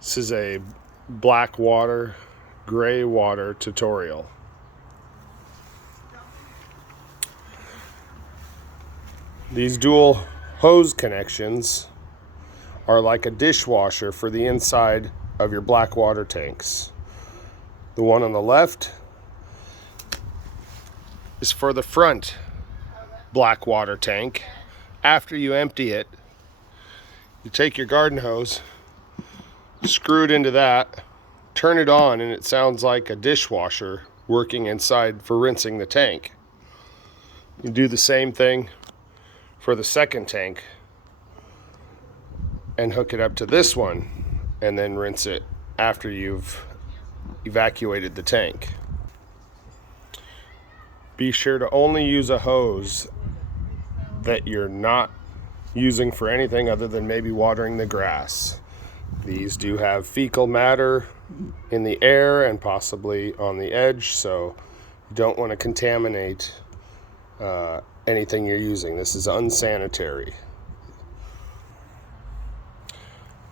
This is a black water, gray water tutorial. These dual hose connections are like a dishwasher for the inside of your black water tanks. The one on the left is for the front black water tank. After you empty it, you take your garden hose, screw it into that, turn it on, and it sounds like a dishwasher working inside for rinsing the tank. You do the same thing for the second tank and hook it up to this one and then rinse it after you've evacuated the tank. Be sure to only use a hose that you're not using for anything other than maybe watering the grass. These do have fecal matter in the air and possibly on the edge, so you don't want to contaminate anything you're using. This is unsanitary.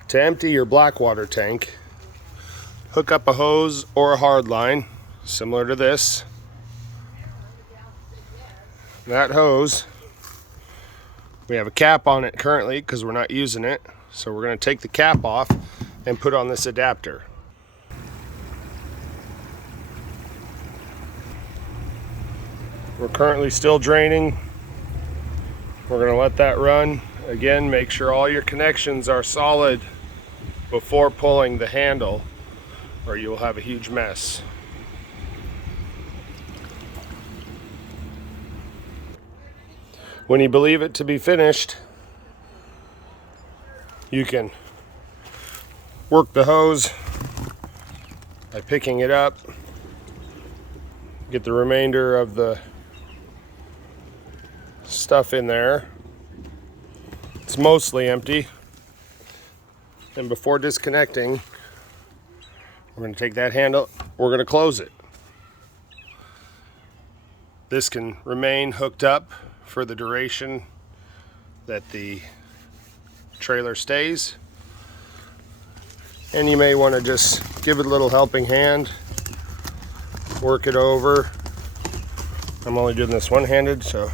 To empty your black water tank, hook up a hose or a hard line similar to this. That hose, we have a cap on it currently because we're not using it, so we're going to take the cap off and put on this adapter. We're currently still draining. We're going to let that run. Again, make sure all your connections are solid before pulling the handle, or you'll have a huge mess. When you believe it to be finished, you can work the hose by picking it up, get the remainder of the stuff in there. It's mostly empty. And before disconnecting, we're going to take that handle, we're going to close it. This can remain hooked up for the duration that the trailer stays. And you may want to just give it a little helping hand, work it over. I'm only doing this one-handed, so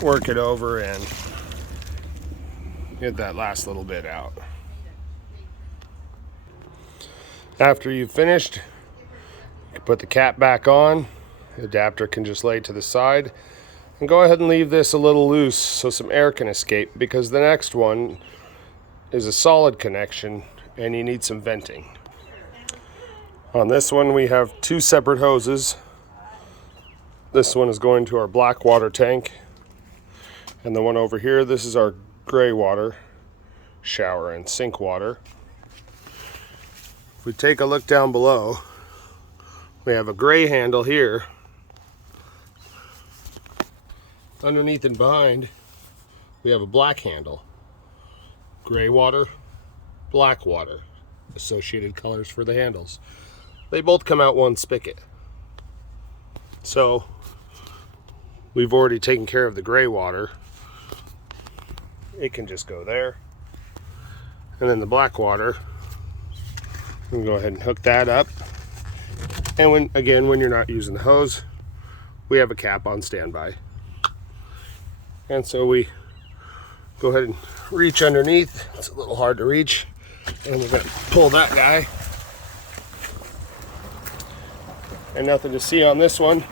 work it over and get that last little bit out. After you've finished, you can put the cap back on. The adapter can just lay to the side, and go ahead and leave this a little loose so some air can escape, because the next one is a solid connection and you need some venting. On this one we have two separate hoses. This one is going to our black water tank, and the one over here, this is our gray water shower and sink water. If we take a look down below, we have a gray handle here. Underneath and behind, we have a black handle. Gray water, black water, associated colors for the handles. They both come out one spigot. So we've already taken care of the gray water. It can just go there. And then the black water, we can go ahead and hook that up. And when you're not using the hose, we have a cap on standby. And so we go ahead and reach underneath. It's a little hard to reach. And we're going to pull that guy. And nothing to see on this one,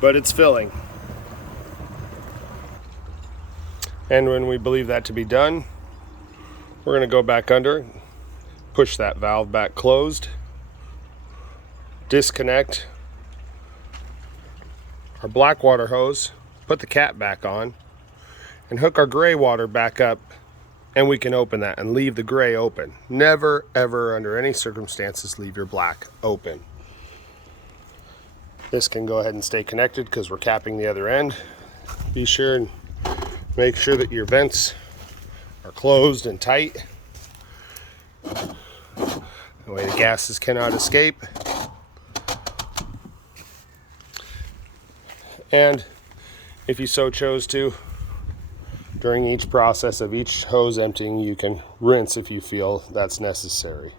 but it's filling. And when we believe that to be done, we're going to go back under, push that valve back closed, disconnect our black water hose, put the cap back on, and hook our gray water back up, and we can open that and leave the gray open. Never, ever, under any circumstances, leave your black open. This can go ahead and stay connected because we're capping the other end. Be sure and make sure that your vents are closed and tight. That way the gases cannot escape. And if you so chose to, During each process of each hose emptying, you can rinse if you feel that's necessary.